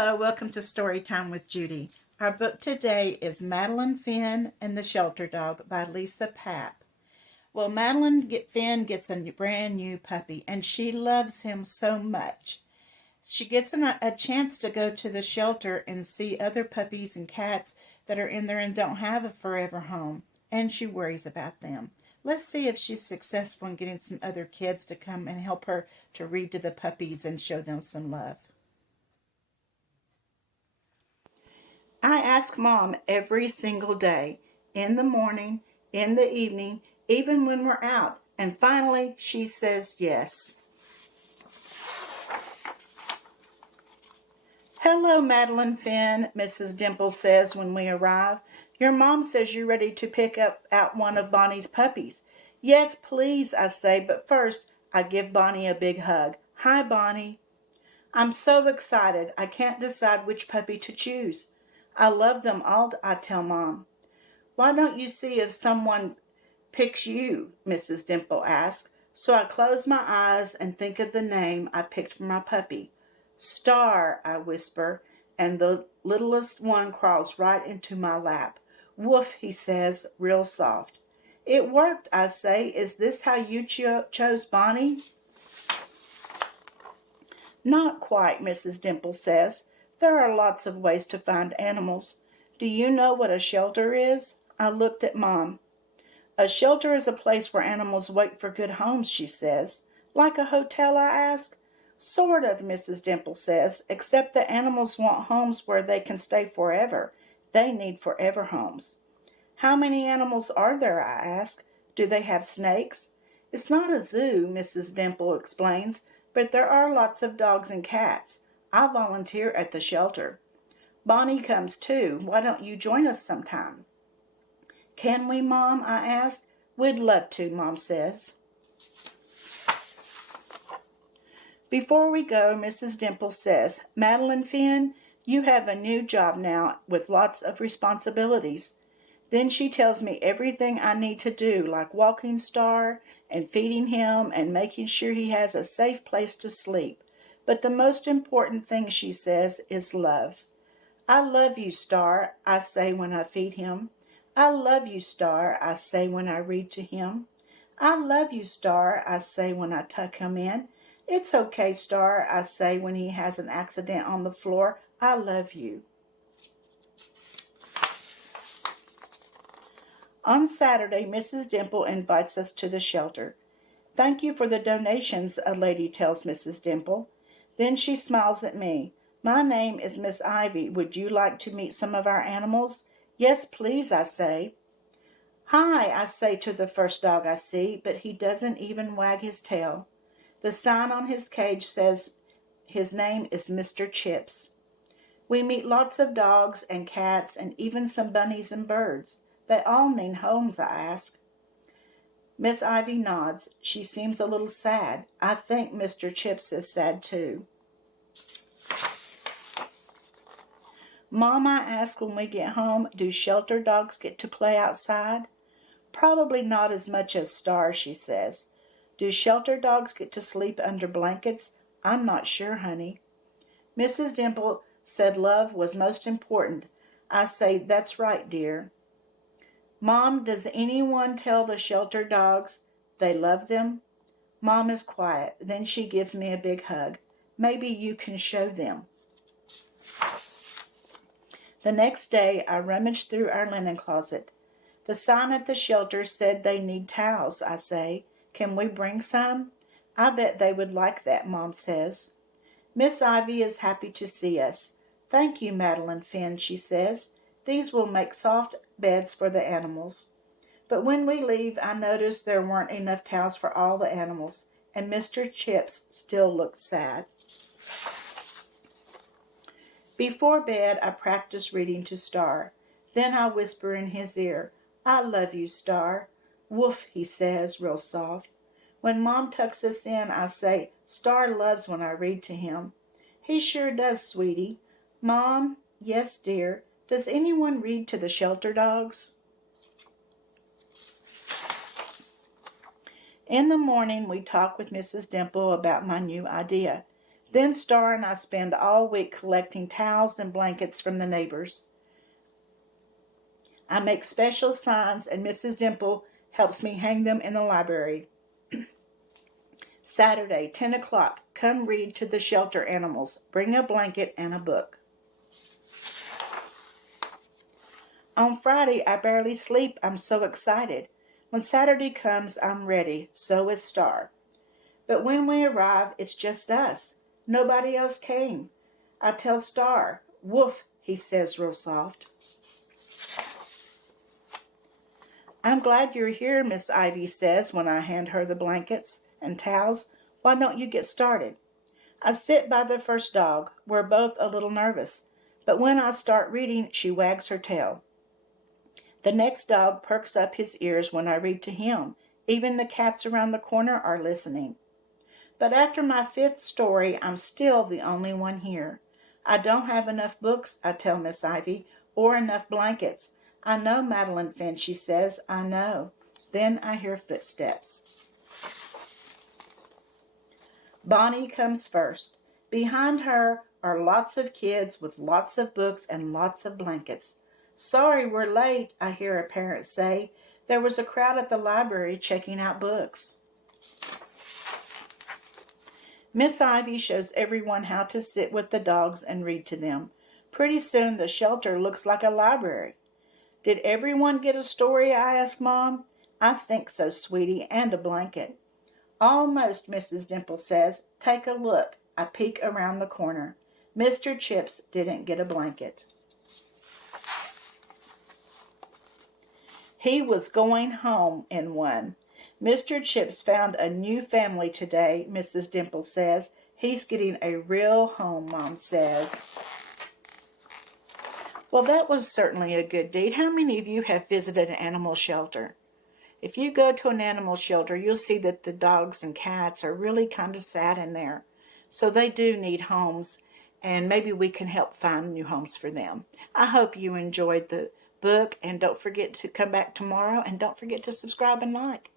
Hello, welcome to Storytime with Judy. Our book today is Madeline, Finn, and the Shelter Dog by Lisa Papp. Well, Finn gets a brand new puppy, and she loves him so much. She gets a chance to go to the shelter and see other puppies and cats that are in there and don't have a forever home, and she worries about them. Let's see if she's successful in getting some other kids to come and help her to read to the puppies and show them some love. I ask Mom every single day, in the morning, in the evening, even when we're out, and finally she says yes. Hello, Madeline, Finn, Mrs. Dimple says when we arrive. Your mom says you're ready to pick out one of Bonnie's puppies. Yes, please, I say, but first I give Bonnie a big hug. Hi, Bonnie. I'm so excited, I can't decide which puppy to choose. I love them all, I tell Mom. Why don't you see if someone picks you, Mrs. Dimple asks. So I close my eyes and think of the name I picked for my puppy. Star, I whisper, and the littlest one crawls right into my lap. Woof, he says, real soft. It worked, I say. Is this how you chose Bonnie? Not quite, Mrs. Dimple says. There are lots of ways to find animals. Do you know what a shelter is? I looked at Mom. A shelter is a place where animals wait for good homes, she says. Like a hotel, I ask. Sort of, Mrs. Dimple says, except that animals want homes where they can stay forever. They need forever homes. How many animals are there, I ask. Do they have snakes? It's not a zoo, Mrs. Dimple explains, but there are lots of dogs and cats. I volunteer at the shelter. Bonnie comes too. Why don't you join us sometime? Can we, Mom? I ask. We'd love to, Mom says. Before we go, Mrs. Dimple says, Madeline, Finn, you have a new job now with lots of responsibilities. Then she tells me everything I need to do, like walking Star and feeding him and making sure he has a safe place to sleep. But the most important thing, she says, is love. I love you, Star, I say when I feed him. I love you, Star, I say when I read to him. I love you, Star, I say when I tuck him in. It's okay, Star, I say when he has an accident on the floor. I love you. On Saturday, Mrs. Dimple invites us to the shelter. Thank you for the donations, a lady tells Mrs. Dimple. Then she smiles at me. My name is Miss Ivy. Would you like to meet some of our animals? Yes, please, I say. Hi, I say to the first dog I see, but he doesn't even wag his tail. The sign on his cage says his name is Mr. Chips. We meet lots of dogs and cats and even some bunnies and birds. They all need homes, I ask. Miss Ivy nods. She seems a little sad. I think Mr. Chips is sad too. Mom, I ask when we get home, do shelter dogs get to play outside? Probably not as much as Star, she says. Do shelter dogs get to sleep under blankets? I'm not sure, honey. Mrs. Dimple said love was most important. I say, that's right, dear. Mom, does anyone tell the shelter dogs they love them? Mom is quiet. Then she gives me a big hug. Maybe you can show them. The next day, I rummaged through our linen closet. The sign at the shelter said they need towels, I say. Can we bring some? I bet they would like that, Mom says. Miss Ivy is happy to see us. Thank you, Madeline, Finn, she says. These will make soft beds for the animals. But when we leave, I noticed there weren't enough towels for all the animals, and Mr. Chips still looked sad. Before bed, I practice reading to Star. Then I whisper in his ear, I love you, Star. Woof, he says, real soft. When Mom tucks us in, I say, Star loves when I read to him. He sure does, sweetie. Mom, yes, dear. Does anyone read to the shelter dogs? In the morning, we talk with Mrs. Dimple about my new idea. Then Star and I spend all week collecting towels and blankets from the neighbors. I make special signs and Mrs. Dimple helps me hang them in the library. Saturday, 10 o'clock, come read to the shelter animals. Bring a blanket and a book. On Friday, I barely sleep. I'm so excited. When Saturday comes, I'm ready. So is Star. But when we arrive, it's just us. Nobody else came. I tell Star, "Woof," he says real soft. "I'm glad you're here," Miss Ivy says when I hand her the blankets and towels. "Why don't you get started?" I sit by the first dog. We're both a little nervous. But when I start reading, she wags her tail. The next dog perks up his ears when I read to him. Even the cats around the corner are listening. But after my 5th story, I'm still the only one here. I don't have enough books, I tell Miss Ivy, or enough blankets. "I know, Madeline Finn," she says. "I know." Then I hear footsteps. Bonnie comes first. Behind her are lots of kids with lots of books and lots of blankets. "Sorry we're late," I hear a parent say. "There was a crowd at the library checking out books." Miss Ivy shows everyone how to sit with the dogs and read to them. Pretty soon the shelter looks like a library. "Did everyone get a story?" I ask Mom. "I think so, sweetie, and a blanket." "Almost," Mrs. Dimple says. "Take a look." I peek around the corner. Mr. Chips didn't get a blanket. He was going home in one. "Mr. Chips found a new family today," Mrs. Dimple says. "He's getting a real home," Mom says. Well, that was certainly a good deed. How many of you have visited an animal shelter? If you go to an animal shelter, you'll see that the dogs and cats are really kind of sad in there. So they do need homes, and maybe we can help find new homes for them. I hope you enjoyed the book, and don't forget to come back tomorrow, and don't forget to subscribe and like.